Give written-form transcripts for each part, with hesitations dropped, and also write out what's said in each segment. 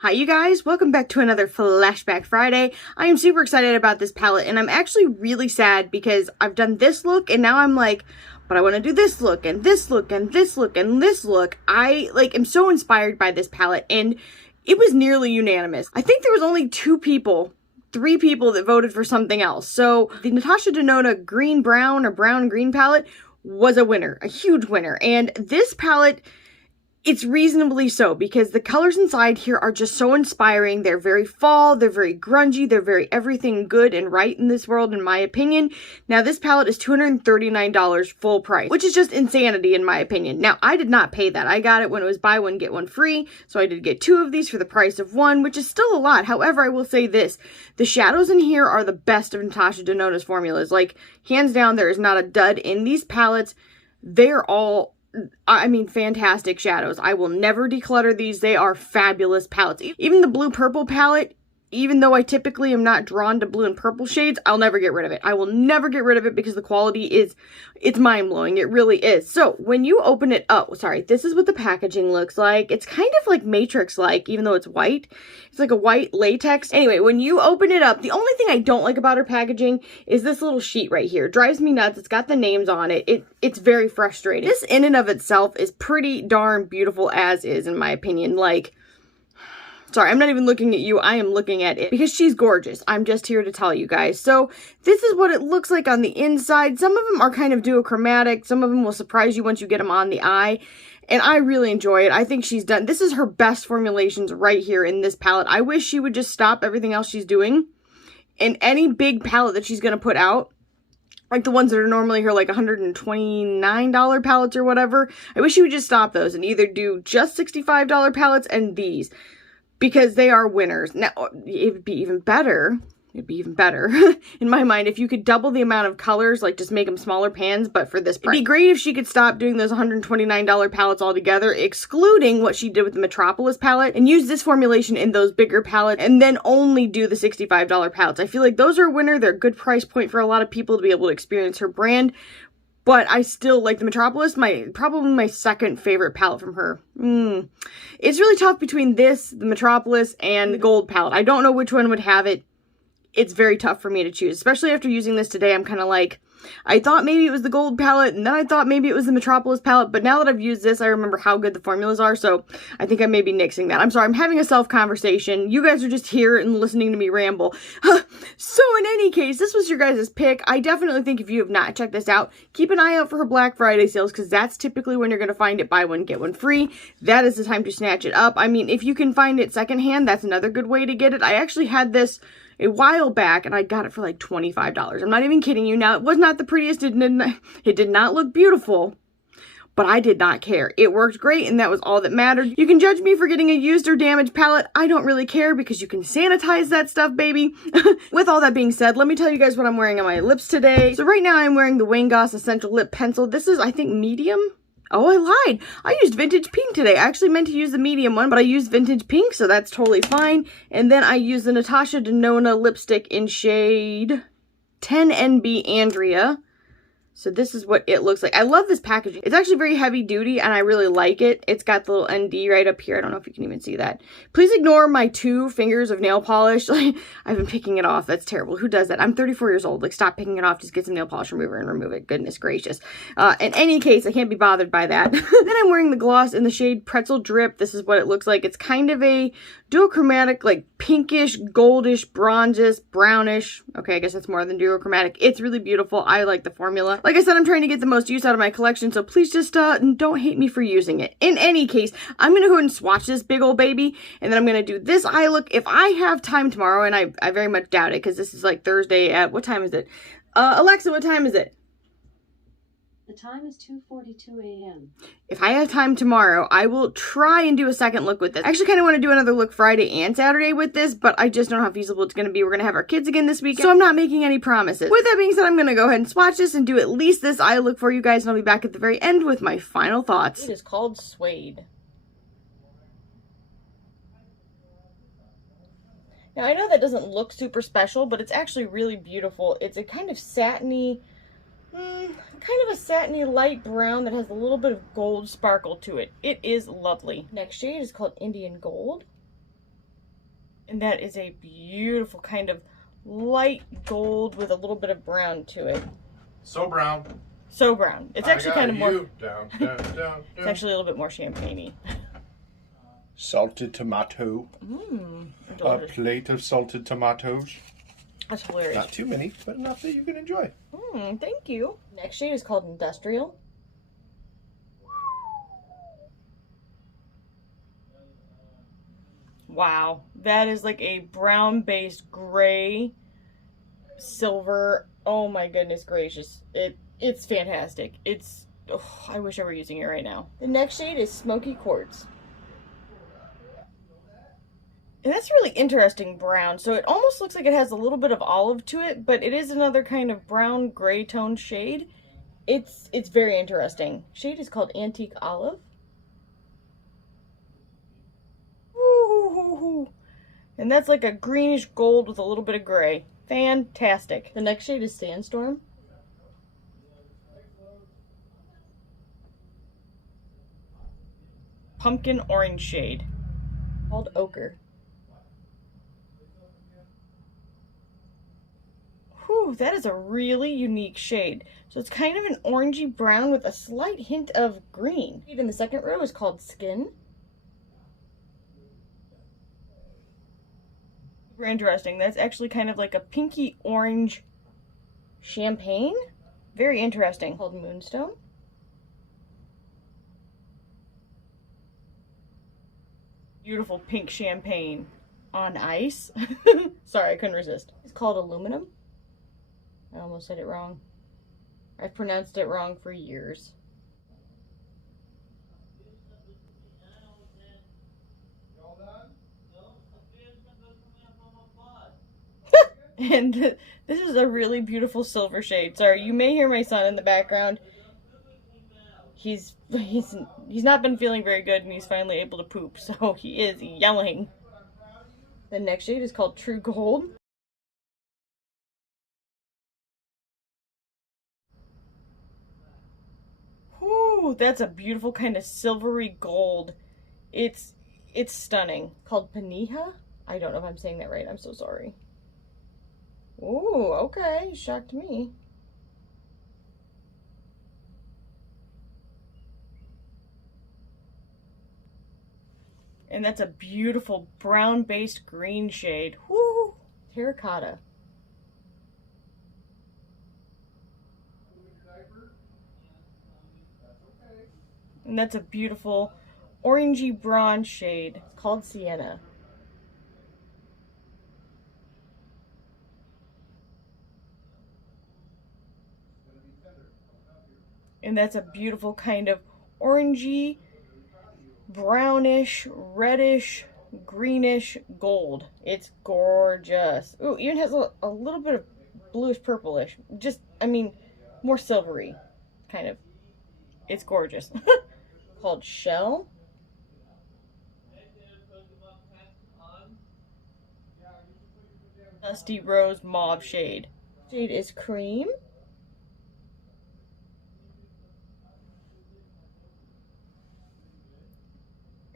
Hi you guys, welcome back to another Flashback Friday. I am super excited about this palette and I'm actually really sad because I've done this look and now I'm like, but I want to do this look and this look and this look and this look. I am so inspired by this palette and it was nearly unanimous. I think there was only three people that voted for something else. So the Natasha Denona green brown or brown green palette was a winner, a huge winner. And this palette, it's reasonably so because the colors inside here are just so inspiring. They're very fall, they're very grungy, they're very everything good and right in this world in my opinion. Now this palette is $239 full price, which is just insanity in my opinion. Now I did not pay that. I got it when it was buy one get one free, so I did get two of these for the price of one, which is still a lot. However, I will say this, the shadows in here are the best of Natasha Denona's formulas. Like hands down, there is not a dud in these palettes. They're all fantastic shadows. I will never declutter these. They are fabulous palettes. Even the blue purple palette, even though I typically am not drawn to blue and purple shades, I'll never get rid of it. I will never get rid of it because the quality it's mind-blowing. It really is. So when you open it up, this is what the packaging looks like. It's kind of like Matrix-like, even though it's white. It's like a white latex. Anyway, when you open it up, the only thing I don't like about her packaging is this little sheet right here. It drives me nuts. It's got the names on it. It's very frustrating. This in and of itself is pretty darn beautiful as is, in my opinion. Sorry, I'm not even looking at you. I am looking at it because she's gorgeous. I'm just here to tell you guys. So this is what it looks like on the inside. Some of them are kind of duochromatic. Some of them will surprise you once you get them on the eye. And I really enjoy it. I think this is her best formulations right here in this palette. I wish she would just stop everything else she's doing. And any big palette that she's going to put out, like the ones that are normally her like $129 palettes or whatever, I wish she would just stop those and either do just $65 palettes and these. Because they are winners. Now, it would be even better. It'd be even better in my mind if you could double the amount of colors, like just make them smaller pans, but for this price. It'd be great if she could stop doing those $129 palettes altogether, excluding what she did with the Metropolis palette, and use this formulation in those bigger palettes, and then only do the $65 palettes. I feel like those are a winner. They're a good price point for a lot of people to be able to experience her brand. But I still like the Metropolis, probably my second favorite palette from her. It's really tough between this, the Metropolis, and the gold palette. I don't know which one would have it. It's very tough for me to choose, especially after using this today. I'm kind of like, I thought maybe it was the gold palette, and then I thought maybe it was the Metropolis palette, but now that I've used this, I remember how good the formulas are, so I think I may be nixing that. I'm sorry, I'm having a self-conversation. You guys are just here and listening to me ramble. So in any case, this was your guys' pick. I definitely think if you have not checked this out, keep an eye out for her Black Friday sales, because that's typically when you're going to find it buy one, get one free. That is the time to snatch it up. I mean, if you can find it secondhand, that's another good way to get it. I actually had this a while back, and I got it for like $25. I'm not even kidding you. Now, it was not the prettiest. It did not look beautiful, but I did not care. It worked great, and that was all that mattered. You can judge me for getting a used or damaged palette. I don't really care because you can sanitize that stuff, baby. With all that being said, let me tell you guys what I'm wearing on my lips today. So right now, I'm wearing the Wayne Goss Essential Lip Pencil. This is, I think, medium. Oh, I lied. I used vintage pink today. I actually meant to use the medium one, but I used vintage pink, so that's totally fine. And then I used the Natasha Denona lipstick in shade 10NB Andrea. So this is what it looks like. I love this packaging. It's actually very heavy duty and I really like it. It's got the little ND right up here. I don't know if you can even see that. Please ignore my 2 fingers of nail polish. I've been picking it off. That's terrible. Who does that? I'm 34 years old. Like, stop picking it off. Just get some nail polish remover and remove it. Goodness gracious. In any case, I can't be bothered by that. Then I'm wearing the gloss in the shade Pretzel Drip. This is what it looks like. It's kind of a duochromatic, like pinkish, goldish, bronzish, brownish. Okay, I guess that's more than duochromatic. It's really beautiful. I like the formula. Like I said, I'm trying to get the most use out of my collection, so please just don't hate me for using it. In any case, I'm going to go ahead and swatch this big old baby, and then I'm going to do this eye look. If I have time tomorrow, and I very much doubt it, because this is like Thursday at, what time is it? Alexa, what time is it? The time is 2:42 a.m. If I have time tomorrow, I will try and do a second look with this. I actually kind of want to do another look Friday and Saturday with this, but I just don't know how feasible it's going to be. We're going to have our kids again this weekend, so I'm not making any promises. With that being said, I'm going to go ahead and swatch this and do at least this eye look for you guys, and I'll be back at the very end with my final thoughts. It is called Suede. Now, I know that doesn't look super special, but it's actually really beautiful. It's a kind of satiny, light brown that has a little bit of gold sparkle to it. It is lovely. Next shade is called Indian Gold. And that is a beautiful kind of light gold with a little bit of brown to it. So brown. So brown. It's actually kind of more... Down, down, down. It's actually a little bit more champagne-y. Salted tomato. A plate of salted tomatoes. That's hilarious. Not too many, but enough that you can enjoy. Thank you. Next shade is called Industrial. Wow, that is like a brown-based gray, silver. Oh my goodness gracious. It's fantastic. It's, oh, I wish I were using it right now. The next shade is Smoky Quartz. And that's really interesting brown. So it almost looks like it has a little bit of olive to it, but it is another kind of brown gray toned shade. It's very interesting. Shade is called Antique Olive. Ooh. And that's like a greenish gold with a little bit of gray. Fantastic. The next shade is Sandstorm. Pumpkin orange shade called Ochre. Whew, that is a really unique shade. So it's kind of an orangey brown with a slight hint of green. In the second row is called Skin. Super interesting. That's actually kind of like a pinky orange champagne. Very interesting. Called Moonstone. Beautiful pink champagne on ice. Sorry, I couldn't resist. It's called Aluminum. I almost said it wrong. I've pronounced it wrong for years. And this is a really beautiful silver shade. Sorry, you may hear my son in the background. He's not been feeling very good, and he's finally able to poop, so he is yelling. The next shade is called True Gold. Whew, that's a beautiful kind of silvery gold. It's stunning. Called Panija? I don't know if I'm saying that right. I'm so sorry. Ooh, okay. Shocked me. And that's a beautiful brown-based green shade. Woo! Terracotta. And that's a beautiful orangey bronze shade. It's called Sienna. And that's a beautiful kind of orangey, brownish, reddish, greenish gold. It's gorgeous. Ooh, even has a little bit of bluish purplish. Just, I mean, more silvery, kind of. It's gorgeous. Called Shell. Dusty Rose Mauve shade. Shade is Cream.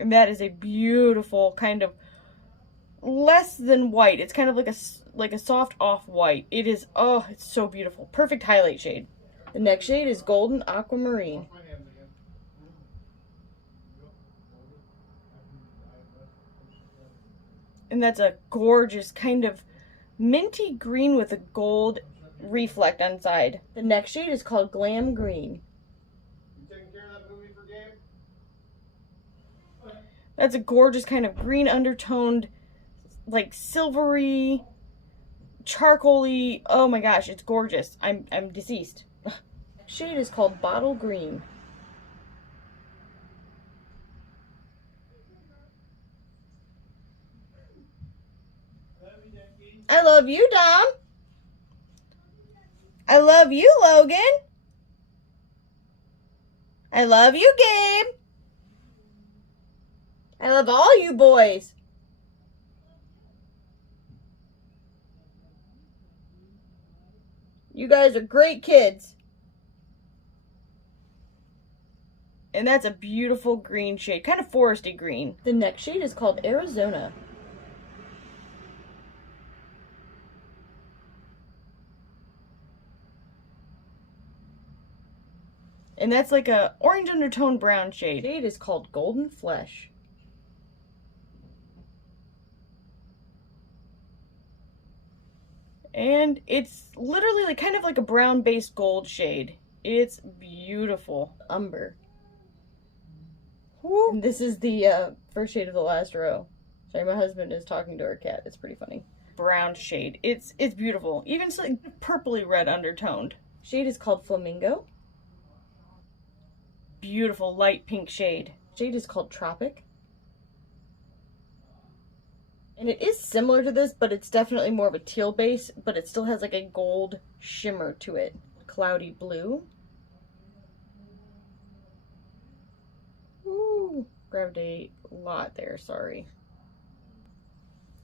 And that is a beautiful kind of less than white. It's kind of like a soft off-white. It is, oh, it's so beautiful. Perfect highlight shade. The next shade is Golden Aquamarine. And that's a gorgeous kind of minty green with a gold reflect on side. The next shade is called Glam Green. That's a gorgeous kind of green undertoned, like silvery, charcoaly. Oh my gosh, it's gorgeous. I'm deceased. Shade is called Bottle Green. I love you, Dom. I love you, Logan. I love you, Gabe. I love all you boys. You guys are great kids. And that's a beautiful green shade, kind of foresty green. The next shade is called Arizona. And that's like a orange undertone brown shade. Shade is called Golden Flesh. And it's literally like kind of like a brown based gold shade. It's beautiful. Umber. Woo. And this is the first shade of the last row. Sorry, my husband is talking to our cat. It's pretty funny. Brown shade. It's beautiful. Even so, like, purpley red undertoned. Shade is called Flamingo. Beautiful light pink shade. Shade is called Tropic. And it is similar to this, but it's definitely more of a teal base, but it still has like a gold shimmer to it. Cloudy Blue. Ooh, grabbed a lot there, sorry.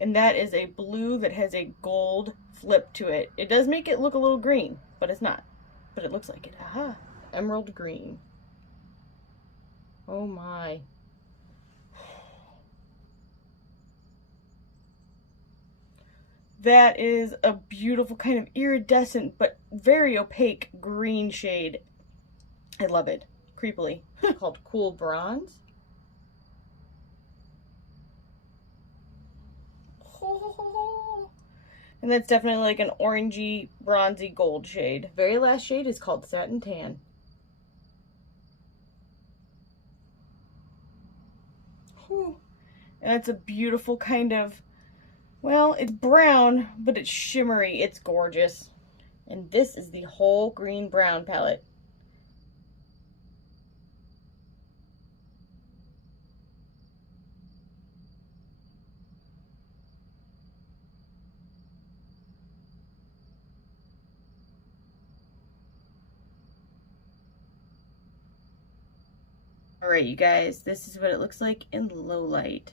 And that is a blue that has a gold flip to it. It does make it look a little green, but it's not. But it looks like it. Aha. Emerald green. Oh my. That is a beautiful kind of iridescent but very opaque green shade. I love it. Creepily. Called Cool Bronze. And that's definitely like an orangey, bronzy gold shade. Very last shade is called Satin Tan. Whew. And it's a beautiful kind of, well, it's brown, but it's shimmery. It's gorgeous. And this is the whole green brown palette. Alright, you guys, this is what it looks like in low light.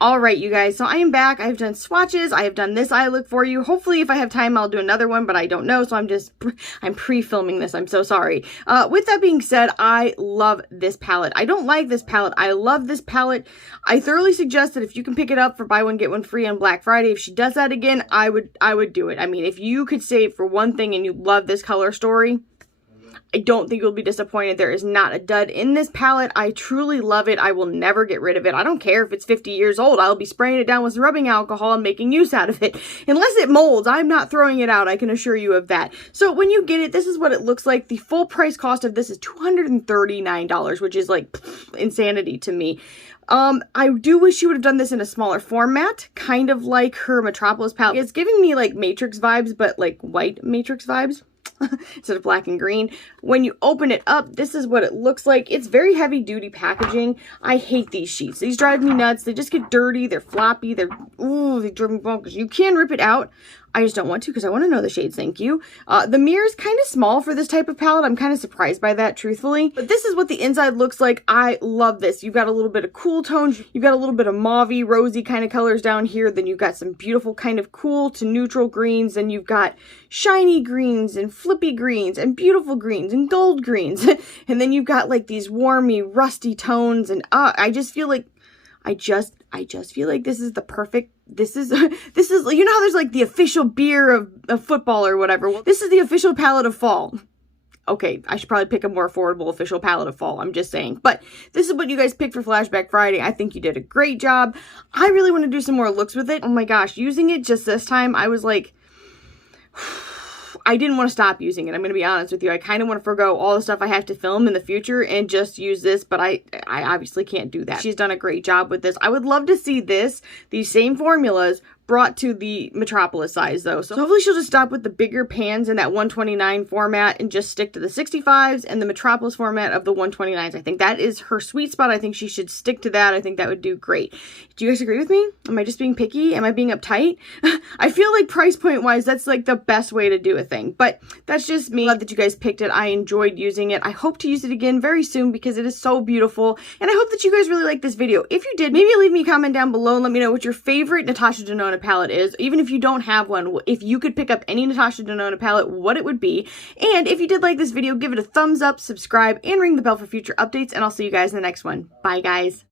All right, you guys, so I am back. I've done swatches. I have done this eye look for you. Hopefully, if I have time, I'll do another one, but I don't know, so I'm pre-filming this. I'm so sorry. With that being said, I love this palette. I don't like this palette. I love this palette. I thoroughly suggest that if you can pick it up for buy one, get one free on Black Friday, if she does that again, I would do it. I mean, if you could save for one thing and you love this color story, I don't think you'll be disappointed. There is not a dud in this palette. I truly love it. I will never get rid of it. I don't care if it's 50 years old. I'll be spraying it down with some rubbing alcohol and making use out of it. Unless it molds, I'm not throwing it out. I can assure you of that. So when you get it, this is what it looks like. The full price cost of this is $239, which is like insanity to me. I do wish she would have done this in a smaller format, kind of like her Metropolis palette. It's giving me like Matrix vibes, but like white Matrix vibes. Instead of black and green. When you open it up, this is what it looks like. It's very heavy duty packaging. I hate these sheets. These drive me nuts. They just get dirty. They're floppy. They drive me bonkers. You can rip it out. I just don't want to because I want to know the shades, thank you. The mirror is kind of small for this type of palette. I'm kind of surprised by that, truthfully. But this is what the inside looks like. I love this. You've got a little bit of cool tones. You've got a little bit of mauvey, rosy kind of colors down here. Then you've got some beautiful kind of cool to neutral greens. Then you've got shiny greens and flippy greens and beautiful greens and gold greens. And then you've got like these warmy, rusty tones. And I just feel like I just feel like this is the perfect, this is, you know how there's like the official beer of football or whatever. Well, this is the official palette of fall. Okay, I should probably pick a more affordable official palette of fall. I'm just saying. But this is what you guys picked for Flashback Friday. I think you did a great job. I really want to do some more looks with it. Oh my gosh, using it just this time, I was like, I didn't want to stop using it. I'm going to be honest with you. I kind of want to forgo all the stuff I have to film in the future and just use this, but I obviously can't do that. She's done a great job with this. I would love to see these same formulas brought to the Metropolis size though. So hopefully she'll just stop with the bigger pans in that 129 format and just stick to the 65s and the Metropolis format of the 129s. I think that is her sweet spot. I think she should stick to that. I think that would do great. Do you guys agree with me? Am I just being picky? Am I being uptight? I feel like price point wise, that's like the best way to do a thing, but that's just me. Glad that you guys picked it. I enjoyed using it. I hope to use it again very soon because it is so beautiful. And I hope that you guys really liked this video. If you did, maybe leave me a comment down below and let me know what your favorite Natasha Denona palette is. Even if you don't have one, if you could pick up any Natasha Denona palette, what it would be. And if you did like this video, give it a thumbs up, subscribe, and ring the bell for future updates. And I'll see you guys in the next one. Bye, guys.